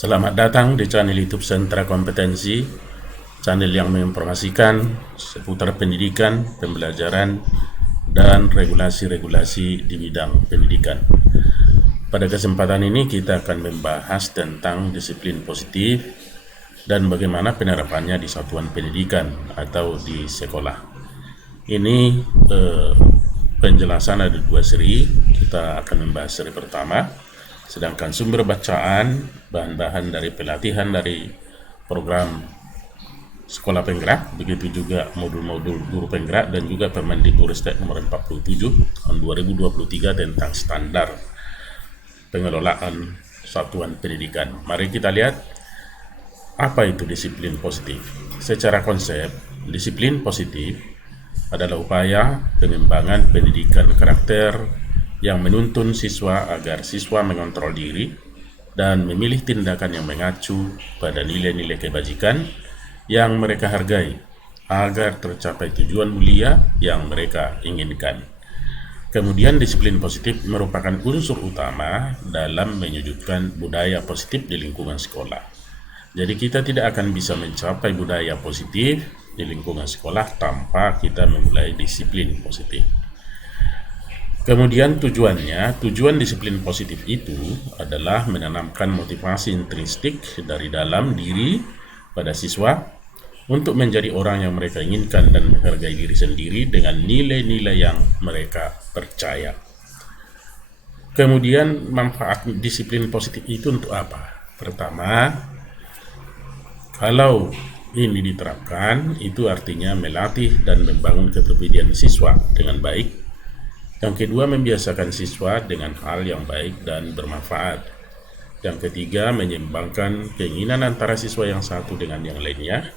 Selamat datang di channel YouTube Sentra Kompetensi, channel yang menginformasikan seputar pendidikan, pembelajaran, dan regulasi-regulasi di bidang pendidikan. Pada kesempatan ini kita akan membahas tentang disiplin positif dan bagaimana penerapannya di satuan pendidikan atau di sekolah. Ini penjelasan ada 2 seri. Kita akan membahas seri pertama. Sedangkan sumber bacaan, bahan-bahan dari pelatihan dari program Sekolah Penggerak, begitu juga modul-modul guru penggerak dan juga Permendikbudristek nomor 47 tahun 2023 tentang standar pengelolaan satuan pendidikan. Mari kita lihat apa itu disiplin positif. Secara konsep, disiplin positif adalah upaya pengembangan pendidikan karakter yang menuntun siswa agar siswa mengontrol diri dan memilih tindakan yang mengacu pada nilai-nilai kebajikan yang mereka hargai agar tercapai tujuan mulia yang mereka inginkan. Kemudian disiplin positif merupakan unsur utama dalam mewujudkan budaya positif di lingkungan sekolah. Jadi kita tidak akan bisa mencapai budaya positif di lingkungan sekolah tanpa kita memulai disiplin positif. Kemudian tujuan disiplin positif itu adalah menanamkan motivasi intrinsik dari dalam diri pada siswa untuk menjadi orang yang mereka inginkan dan menghargai diri sendiri dengan nilai-nilai yang mereka percaya. Kemudian manfaat disiplin positif itu untuk apa? Pertama, kalau ini diterapkan, itu artinya melatih dan membangun kepribadian siswa dengan baik. Yang kedua, membiasakan siswa dengan hal yang baik dan bermanfaat. Yang ketiga, menyeimbangkan keinginan antara siswa yang satu dengan yang lainnya.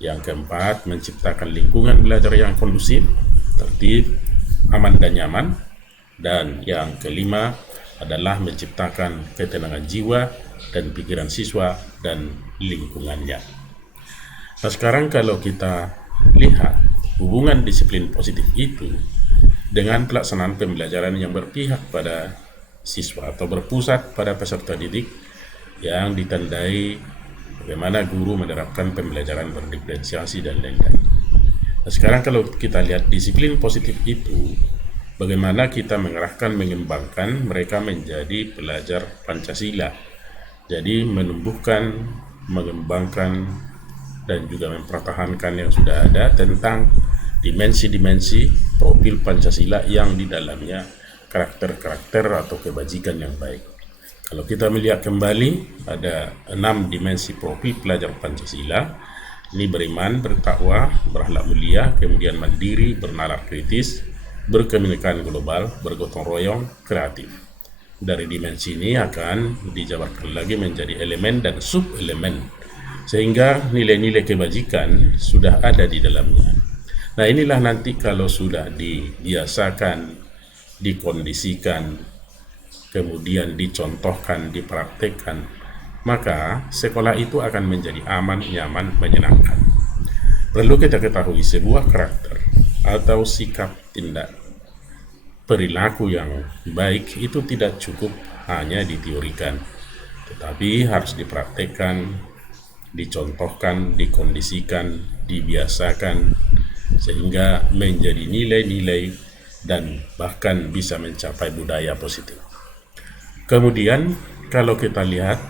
Yang keempat, menciptakan lingkungan belajar yang kondusif, tertib, aman dan nyaman. Dan yang kelima adalah menciptakan ketenangan jiwa dan pikiran siswa dan lingkungannya. Nah, sekarang kalau kita lihat hubungan disiplin positif itu dengan pelaksanaan pembelajaran yang berpihak pada siswa atau berpusat pada peserta didik yang ditandai bagaimana guru menerapkan pembelajaran berdiferensiasi dan lain-lain. Nah, sekarang kalau kita lihat disiplin positif itu, bagaimana kita mengarahkan, mengembangkan mereka menjadi pelajar Pancasila. Jadi menumbuhkan, mengembangkan, dan juga mempertahankan yang sudah ada tentang dimensi-dimensi profil Pancasila yang di dalamnya karakter-karakter atau kebajikan yang baik. Kalau kita melihat kembali, ada 6 dimensi profil pelajar Pancasila. Ini beriman, bertakwa, berakhlak mulia, kemudian mandiri, bernalar kritis, berkomunikasi global, bergotong royong, kreatif. Dari dimensi ini akan dijabarkan lagi menjadi elemen dan sub-elemen, sehingga nilai-nilai kebajikan sudah ada di dalamnya. Nah, inilah nanti kalau sudah dibiasakan, dikondisikan, kemudian dicontohkan, dipraktekkan, maka sekolah itu akan menjadi aman, nyaman, menyenangkan. Perlu kita ketahui sebuah karakter atau sikap tindak perilaku yang baik itu tidak cukup hanya diteorikan, tetapi harus dipraktekkan, dicontohkan, dikondisikan, dibiasakan, sehingga menjadi nilai-nilai dan bahkan bisa mencapai budaya positif. Kemudian kalau kita lihat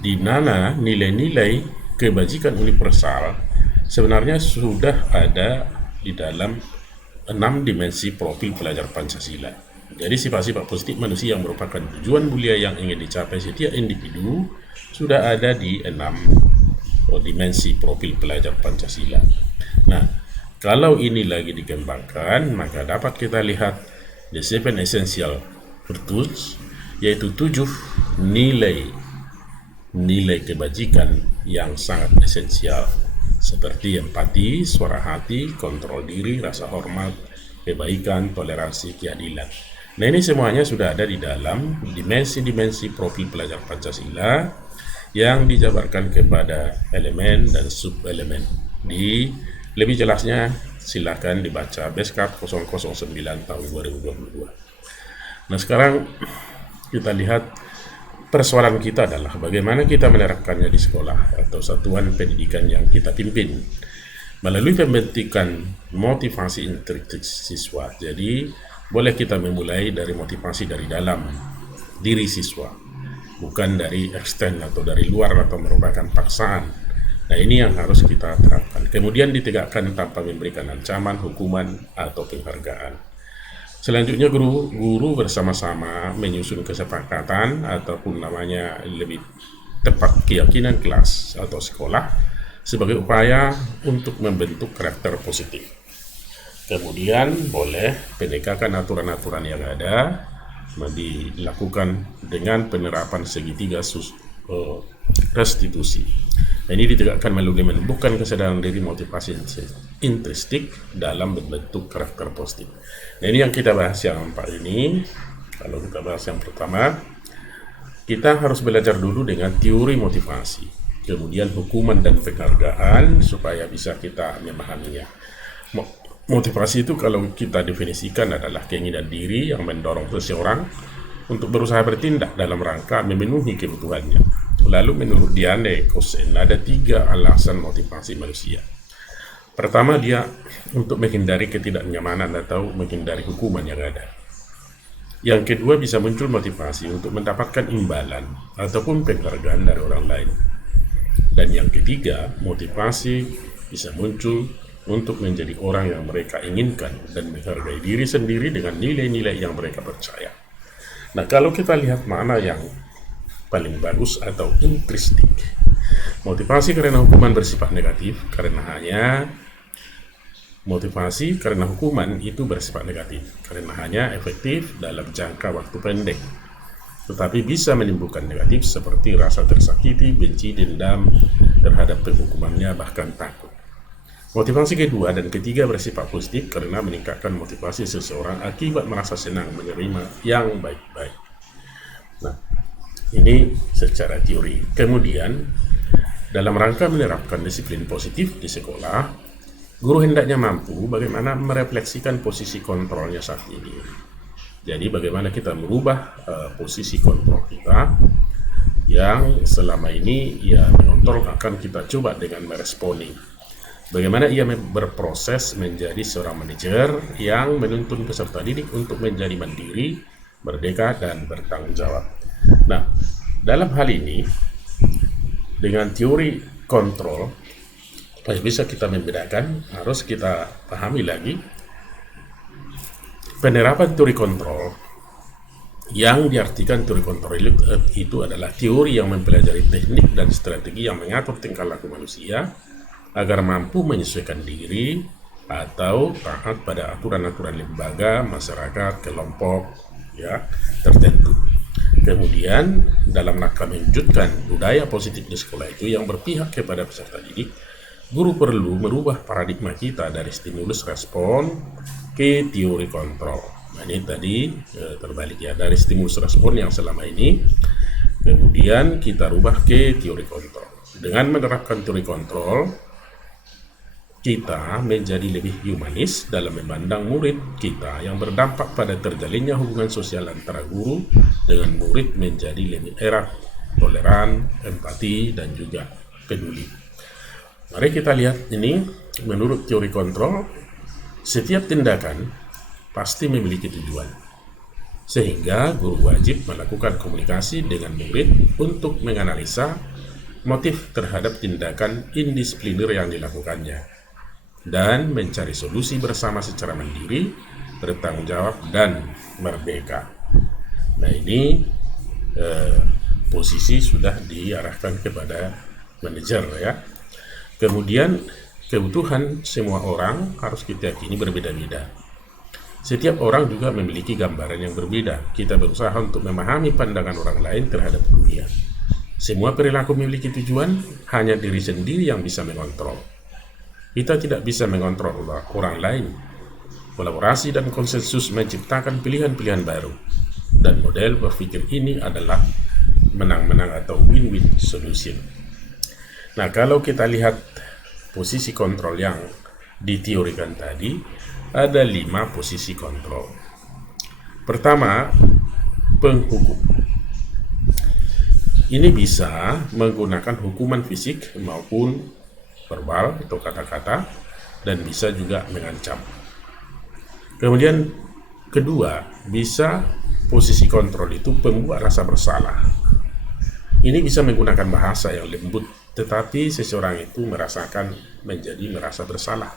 di mana nilai-nilai kebajikan universal sebenarnya sudah ada di dalam 6 dimensi profil pelajar Pancasila. Jadi sifat-sifat positif manusia yang merupakan tujuan mulia yang ingin dicapai setiap individu sudah ada di 6 dimensi profil pelajar Pancasila. Nah, kalau ini lagi dikembangkan, maka dapat kita lihat the 7 essential virtues, yaitu 7 nilai kebajikan yang sangat esensial, seperti empati, suara hati, kontrol diri, rasa hormat, kebaikan, toleransi, keadilan. Nah, ini semuanya sudah ada di dalam dimensi-dimensi profil pelajar Pancasila yang dijabarkan kepada elemen dan sub-elemen. Lebih jelasnya silakan dibaca Beskap 009 tahun 2022. Nah, sekarang kita lihat persoalan kita adalah bagaimana kita menerapkannya di sekolah atau satuan pendidikan yang kita pimpin melalui pembentukan motivasi intrinsik siswa. Jadi boleh kita memulai dari motivasi dari dalam diri siswa, bukan dari ekstern atau dari luar atau merupakan paksaan. Nah, ini yang harus kita terapkan. Kemudian ditegakkan tanpa memberikan ancaman, hukuman, atau penghargaan. Selanjutnya guru bersama-sama menyusun kesepakatan ataupun namanya lebih tepat keyakinan kelas atau sekolah sebagai upaya untuk membentuk karakter positif. Kemudian boleh penegakan aturan-aturan yang ada dilakukan dengan penerapan segitiga restitusi. Nah, ini ditegakkan melalui menumbuhkan kesadaran diri, motivasi intrinsik dalam membentuk karakter positif. Nah, ini yang kita bahas yang ini. Kalau kita bahas yang pertama, kita harus belajar dulu dengan teori motivasi, kemudian hukuman dan penghargaan supaya bisa kita memahaminya. Motivasi itu kalau kita definisikan adalah keinginan diri yang mendorong seseorang untuk berusaha bertindak dalam rangka memenuhi kebutuhannya. Lalu menurut Diane Kosen ada 3 alasan motivasi manusia. Pertama, dia untuk menghindari ketidaknyamanan atau menghindari hukuman yang ada. Yang kedua, bisa muncul motivasi untuk mendapatkan imbalan ataupun penghargaan dari orang lain. Dan yang ketiga, motivasi bisa muncul untuk menjadi orang yang mereka inginkan dan menghargai diri sendiri dengan nilai-nilai yang mereka percaya. Nah, kalau kita lihat mana yang paling bagus atau intrinsik, motivasi karena hukuman bersifat negatif, karena hukuman itu bersifat negatif karena hanya efektif dalam jangka waktu pendek, tetapi bisa menimbulkan negatif seperti rasa tersakiti, benci, dendam terhadap penghukumannya, bahkan takut. Motivasi kedua dan ketiga bersifat positif karena meningkatkan motivasi seseorang akibat merasa senang menerima yang baik-baik. Nah, ini secara teori. Kemudian, dalam rangka menerapkan disiplin positif di sekolah, guru hendaknya mampu bagaimana merefleksikan posisi kontrolnya saat ini. Jadi bagaimana kita merubah posisi kontrol kita yang selama ini ya mengontrol, akan kita coba dengan meresponi. Bagaimana ia berproses menjadi seorang manajer yang menuntun peserta didik untuk menjadi mandiri, merdeka, dan bertanggung jawab. Nah, dalam hal ini dengan teori kontrol, supaya bisa kita membedakan, harus kita pahami lagi penerapan teori kontrol. Yang diartikan teori kontrol itu adalah teori yang mempelajari teknik dan strategi yang mengatur tingkah laku manusia agar mampu menyesuaikan diri atau taat pada aturan-aturan lembaga, masyarakat, kelompok tertentu. Kemudian dalam rangka mewujudkan budaya positif di sekolah itu yang berpihak kepada peserta didik, guru perlu merubah paradigma kita dari stimulus respon ke teori kontrol. Nah, ini tadi terbalik ya, dari stimulus respon yang selama ini, kemudian kita rubah ke teori kontrol. Dengan menerapkan teori kontrol, kita menjadi lebih humanis dalam memandang murid kita, yang berdampak pada terjalinnya hubungan sosial antara guru dengan murid menjadi lebih erat, toleran, empati, dan juga peduli. Mari kita lihat ini, menurut teori kontrol, setiap tindakan pasti memiliki tujuan. Sehingga guru wajib melakukan komunikasi dengan murid untuk menganalisa motif terhadap tindakan indisipliner yang dilakukannya dan mencari solusi bersama secara mandiri, bertanggung jawab, dan merdeka. Nah, ini posisi sudah diarahkan kepada manajer ya. Kemudian kebutuhan semua orang harus kita yakini berbeda-beda. Setiap orang juga memiliki gambaran yang berbeda. Kita berusaha untuk memahami pandangan orang lain terhadap dunia. Semua perilaku memiliki tujuan, hanya diri sendiri yang bisa mengontrol. Kita tidak bisa mengontrol orang lain. Kolaborasi dan konsensus menciptakan pilihan-pilihan baru. Dan model berpikir ini adalah menang-menang atau win-win solution. Nah, kalau kita lihat posisi kontrol yang diteorikan tadi, ada 5 posisi kontrol. Pertama, penghukum. ini bisa menggunakan hukuman fisik maupun verbal atau kata-kata, dan bisa juga mengancam. Kemudian kedua, bisa posisi kontrol itu pembuat rasa bersalah. Ini bisa menggunakan bahasa yang lembut, tetapi seseorang itu merasa bersalah.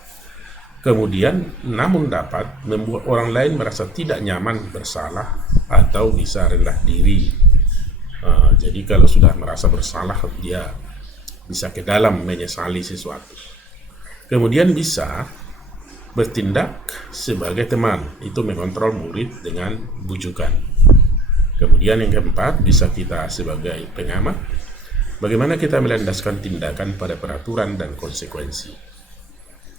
Kemudian, namun dapat membuat orang lain merasa tidak nyaman bersalah atau bisa rendah diri. Jadi kalau sudah merasa bersalah, dia bisa ke dalam menyesali sesuatu. Kemudian bisa bertindak sebagai teman, itu mengontrol murid dengan bujukan. Kemudian yang keempat, bisa kita sebagai pengamat, bagaimana kita melandaskan tindakan pada peraturan dan konsekuensi.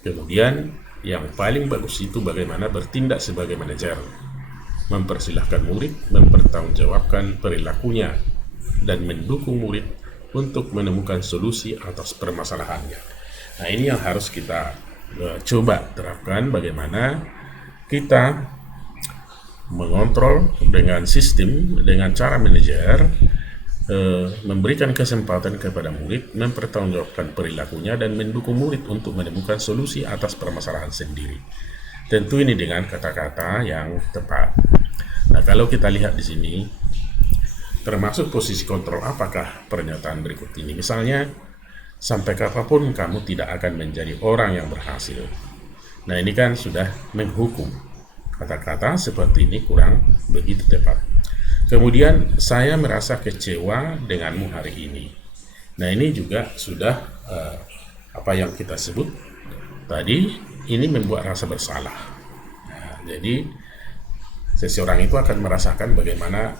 Kemudian yang paling bagus itu bagaimana bertindak sebagai manajer, mempersilahkan murid mempertanggungjawabkan perilakunya dan mendukung murid untuk menemukan solusi atas permasalahannya. Nah, ini yang harus kita coba terapkan, bagaimana kita mengontrol dengan sistem, dengan cara manajer, memberikan kesempatan kepada murid mempertanggungjawabkan perilakunya dan mendukung murid untuk menemukan solusi atas permasalahan sendiri. Tentu ini dengan kata-kata yang tepat. Nah, kalau kita lihat di sini, termasuk posisi kontrol, apakah pernyataan berikut ini? Misalnya, sampai kapanpun kamu tidak akan menjadi orang yang berhasil. Nah, ini kan sudah menghukum. Kata-kata seperti ini kurang begitu tepat. Kemudian, saya merasa kecewa denganmu hari ini. Nah, ini juga sudah apa yang kita sebut tadi, ini membuat rasa bersalah. Nah, jadi seseorang itu akan merasakan bagaimana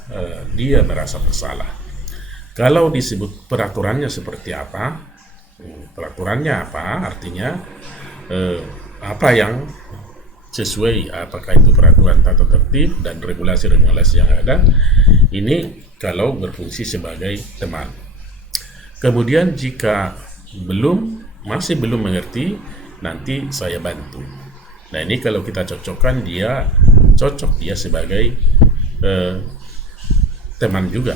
dia merasa bersalah. Kalau disebut peraturannya seperti apa, peraturannya apa, artinya apa yang sesuai, apakah itu peraturan tata tertib dan regulasi-regulasi yang ada, ini kalau berfungsi sebagai teman. Kemudian jika masih belum mengerti, nanti saya bantu. Nah, ini kalau kita cocokkan, dia cocok dia sebagai teman juga,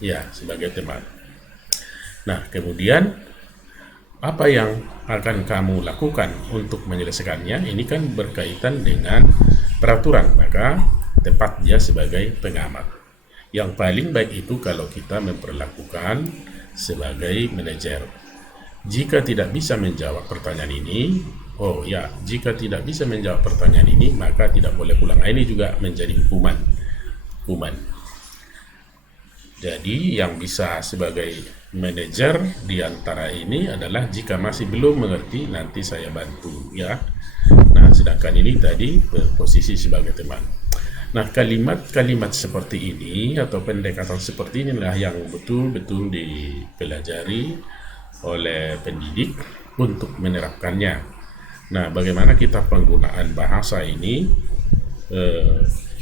ya, sebagai teman. Nah, kemudian apa yang akan kamu lakukan untuk menyelesaikannya? Ini kan berkaitan dengan peraturan, maka tepat dia sebagai pengamat. Yang paling baik itu kalau kita memperlakukan sebagai manajer. Jika tidak bisa menjawab pertanyaan ini, jika tidak bisa menjawab pertanyaan ini, maka tidak boleh pulang. Ini juga menjadi hukuman. Jadi yang bisa sebagai manajer di antara ini adalah jika masih belum mengerti, nanti saya bantu, ya. Nah, sedangkan ini tadi berposisi sebagai teman. Nah, kalimat-kalimat seperti ini atau pendekatan seperti inilah yang betul-betul dipelajari oleh pendidik untuk menerapkannya. Nah, bagaimana kita penggunaan bahasa ini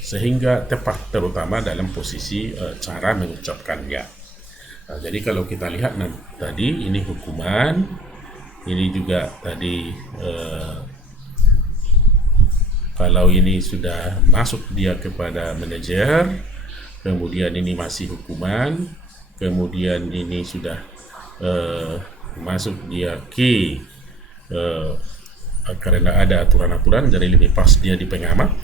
sehingga tepat, terutama dalam posisi cara mengucapkannya. Nah, jadi kalau kita lihat tadi ini hukuman, ini juga tadi kalau ini sudah masuk dia kepada manajer, kemudian ini masih hukuman, kemudian ini sudah masuk dia ke karena ada aturan-aturan, jadi lebih pas dia di pengamat.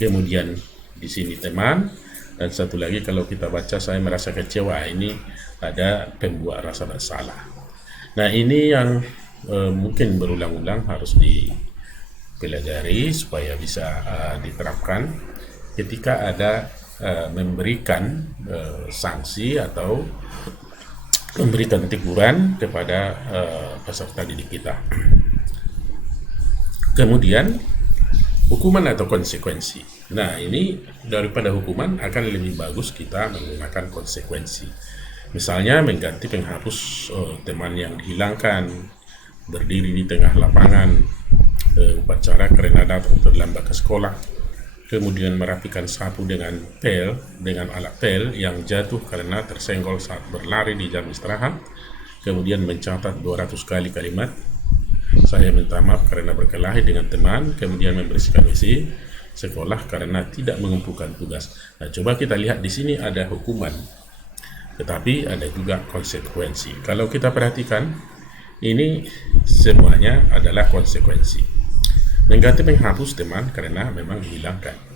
Kemudian di sini teman, dan satu lagi kalau kita baca saya merasa kecewa, ini ada pembuat rasa bersalah. Nah, ini yang mungkin berulang-ulang harus dipelajari supaya bisa diterapkan ketika ada memberikan sanksi atau memberikan teguran kepada peserta didik kita. Kemudian hukuman atau konsekuensi. Nah, ini daripada hukuman akan lebih bagus kita menggunakan konsekuensi. Misalnya mengganti penghapus teman yang dihilangkan, berdiri di tengah lapangan, upacara karena datang terlambat ke sekolah, kemudian merapikan sapu dengan alat pel yang jatuh karena tersenggol saat berlari di jam istirahat, kemudian mencatat 200 kali kalimat saya minta maaf karena berkelahi dengan teman, kemudian membersihkan WC sekolah karena tidak mengumpulkan tugas. Nah, coba kita lihat di sini ada hukuman. tetapi ada juga konsekuensi. Kalau kita perhatikan, ini semuanya adalah konsekuensi. Mengganti menghapus teman karena memang dihilangkan.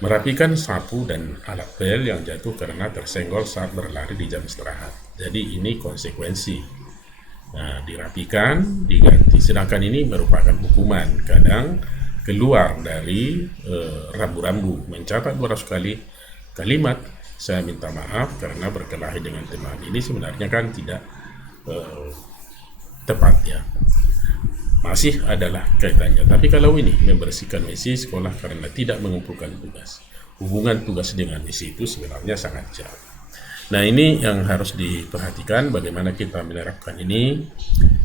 Merapikan sapu dan alat pel yang jatuh karena tersenggol saat berlari di jam istirahat. Jadi ini konsekuensi. Nah, dirapikan, diganti. Sedangkan ini merupakan hukuman. Kadang keluar dari rambu-rambu, mencatat 200 kali kalimat saya minta maaf karena berkelahi dengan teman. Ini sebenarnya kan tidak tepat ya. Masih adalah kaitannya. Tapi kalau ini membersihkan WC sekolah karena tidak mengumpulkan tugas, hubungan tugas dengan WC itu sebenarnya sangat jauh. Nah, ini yang harus diperhatikan bagaimana kita menerapkan ini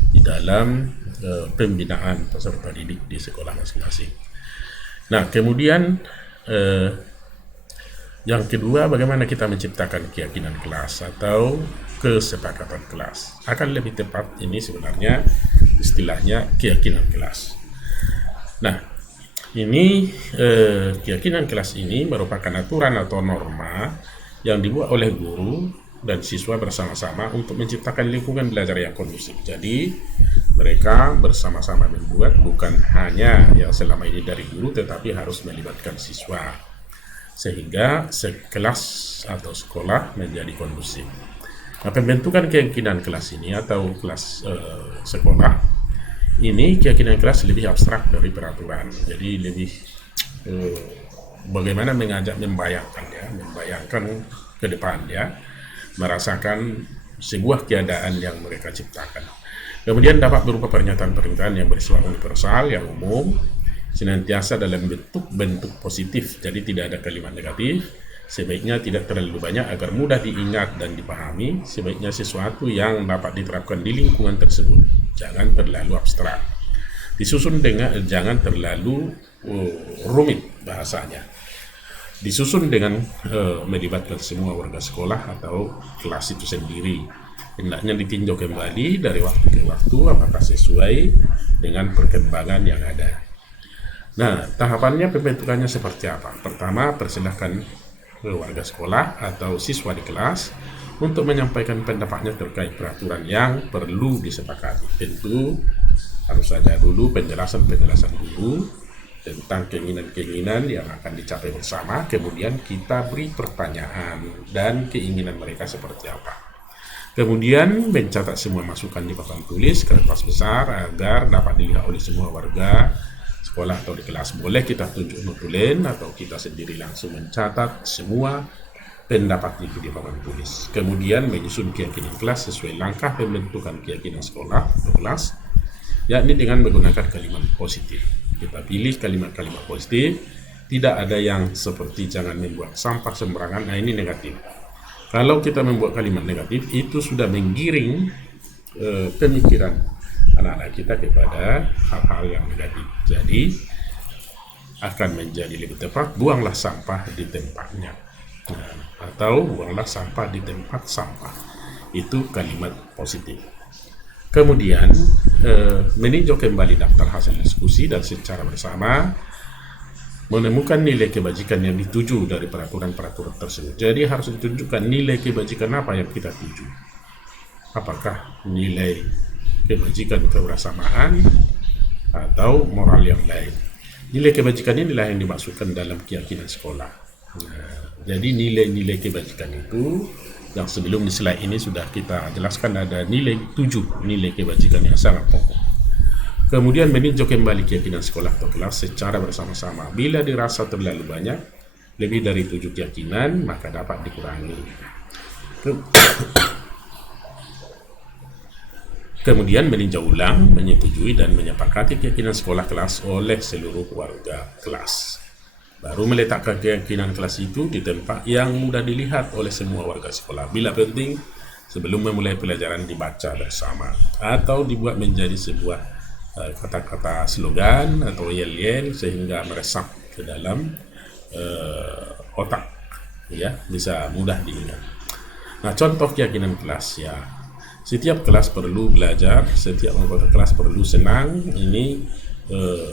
di dalam pembinaan peserta didik di sekolah masing-masing. Nah, kemudian yang kedua, bagaimana kita menciptakan keyakinan kelas atau kesepakatan kelas. Akan lebih tepat ini sebenarnya istilahnya keyakinan kelas. Nah, ini keyakinan kelas ini merupakan aturan atau norma yang dibuat oleh guru dan siswa bersama-sama untuk menciptakan lingkungan belajar yang kondusif. Jadi mereka bersama-sama membuat, bukan hanya yang selama ini dari guru, tetapi harus melibatkan siswa sehingga sekelas atau sekolah menjadi kondusif. Nah, pembentukan keyakinan kelas ini atau kelas sekolah ini, keyakinan kelas lebih abstrak dari peraturan. Jadi lebih bagaimana mengajak membayangkan ke depan ya, merasakan sebuah keadaan yang mereka ciptakan. Kemudian dapat berupa pernyataan-pernyataan yang bersifat universal, yang umum, senantiasa dalam bentuk positif. Jadi tidak ada kalimat negatif. Sebaiknya tidak terlalu banyak agar mudah diingat dan dipahami. Sebaiknya sesuatu yang dapat diterapkan di lingkungan tersebut. Jangan terlalu abstrak. Disusun dengan jangan terlalu rumit bahasanya. Disusun dengan melibatkan semua warga sekolah atau kelas itu sendiri. Hendaknya ditinjau kembali dari waktu ke waktu apakah sesuai dengan perkembangan yang ada. Nah, tahapannya pembentukannya seperti apa? Pertama, persilahkan warga sekolah atau siswa di kelas untuk menyampaikan pendapatnya terkait peraturan yang perlu disepakati. Tentu harus ada dulu penjelasan guru tentang keinginan-keinginan yang akan dicapai bersama. Kemudian kita beri pertanyaan dan keinginan mereka seperti apa. Kemudian mencatat semua masukan di papan tulis kertas besar agar dapat dilihat oleh semua warga sekolah atau di kelas. Boleh kita tunjuk notulen atau kita sendiri langsung mencatat semua pendapat itu di papan tulis. Kemudian menyusun keyakinan kelas sesuai langkah pembentukan keyakinan sekolah atau kelas, yakni dengan menggunakan kalimat positif. Kita pilih kalimat-kalimat positif. Tidak ada yang seperti jangan membuang sampah sembarangan. Nah, ini negatif. Kalau kita membuat kalimat negatif, itu sudah menggiring pemikiran anak-anak kita kepada hal-hal yang negatif. Jadi akan menjadi lebih tepat, buanglah sampah di tempatnya, atau buanglah sampah di tempat sampah. Itu kalimat positif. Kemudian meninjau kembali daftar hasil diskusi dan secara bersama menemukan nilai kebajikan yang dituju dari peraturan-peraturan tersebut. Jadi harus ditunjukkan nilai kebajikan apa yang kita tuju. Apakah nilai kebajikan kebersamaan atau moral yang lain. Nilai kebajikan inilah yang dimaksudkan dalam keyakinan sekolah. Nah, jadi nilai-nilai kebajikan itu yang sebelum di slide ini sudah kita jelaskan, ada nilai 7 nilai kebajikan yang sangat pokok. Kemudian meninjau kembali keyakinan sekolah atau kelas secara bersama-sama. Bila dirasa terlalu banyak, lebih dari 7 keyakinan, maka dapat dikurangi. Kemudian meninjau ulang, menyetujui dan menyepakati keyakinan sekolah kelas oleh seluruh warga kelas. Baru meletakkan keyakinan kelas itu di tempat yang mudah dilihat oleh semua warga sekolah. Bila penting, sebelum memulai pelajaran dibaca bersama atau dibuat menjadi sebuah kata-kata slogan atau yel-yel sehingga meresap ke dalam otak, ya, bisa mudah diingat. Nah, contoh keyakinan kelas ya. Setiap kelas perlu belajar, setiap anggota kelas perlu senang.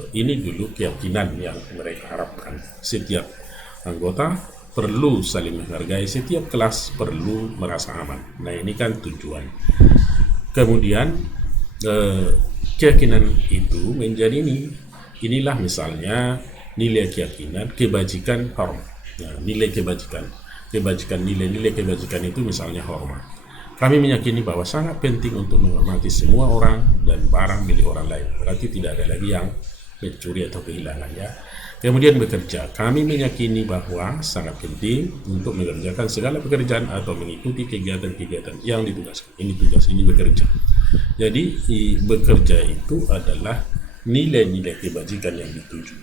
Ini dulu keyakinan yang mereka harapkan. Setiap anggota perlu saling menghargai, setiap kelas perlu merasa aman. Nah, ini kan tujuan. Kemudian keyakinan itu menjadi inilah misalnya nilai keyakinan, kebajikan, hormat. Nah, nilai kebajikan, nilai-nilai kebajikan itu misalnya hormat. Kami meyakini bahwa sangat penting untuk menghormati semua orang dan barang milik orang lain. Berarti tidak ada lagi yang mencuri atau kehilangan, ya. Kemudian bekerja. Kami meyakini bahwa sangat penting untuk mengerjakan segala pekerjaan atau mengikuti kegiatan-kegiatan yang ditugaskan. Ini tugas, ini bekerja. Jadi bekerja itu adalah nilai-nilai kebajikan yang dituju.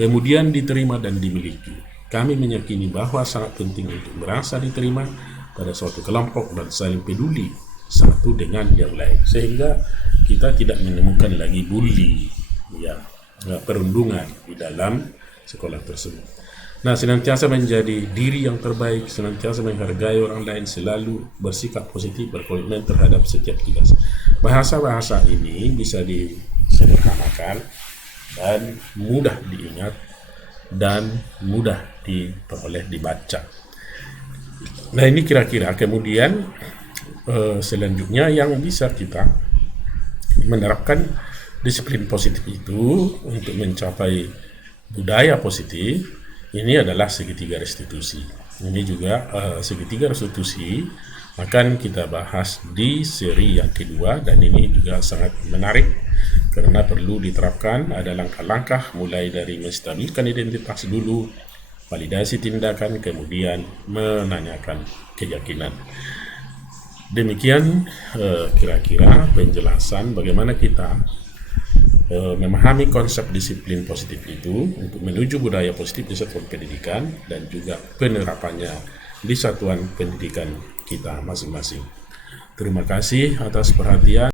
Kemudian diterima dan dimiliki. Kami meyakini bahwa sangat penting untuk merasa diterima pada suatu kelompok dan saling peduli satu dengan yang lain, sehingga kita tidak menemukan lagi bully, ya, perundungan di dalam sekolah tersebut. Nah, senantiasa menjadi diri yang terbaik, senantiasa menghargai orang lain, selalu bersikap positif, berkomitmen terhadap setiap tugas. Bahasa-bahasa ini bisa disederhanakan dan mudah diingat dan mudah diperoleh dibaca. Nah, ini kira-kira. Kemudian selanjutnya yang bisa kita menerapkan disiplin positif itu untuk mencapai budaya positif, ini adalah segitiga restitusi. Ini juga segitiga restitusi akan kita bahas di seri yang kedua, dan ini juga sangat menarik karena perlu diterapkan. Ada langkah-langkah mulai dari menstabilkan identitas dulu, validasi tindakan, kemudian menanyakan keyakinan. Demikian kira-kira penjelasan bagaimana kita memahami konsep disiplin positif itu untuk menuju budaya positif di satuan pendidikan dan juga penerapannya di satuan pendidikan kita masing-masing. Terima kasih atas perhatian.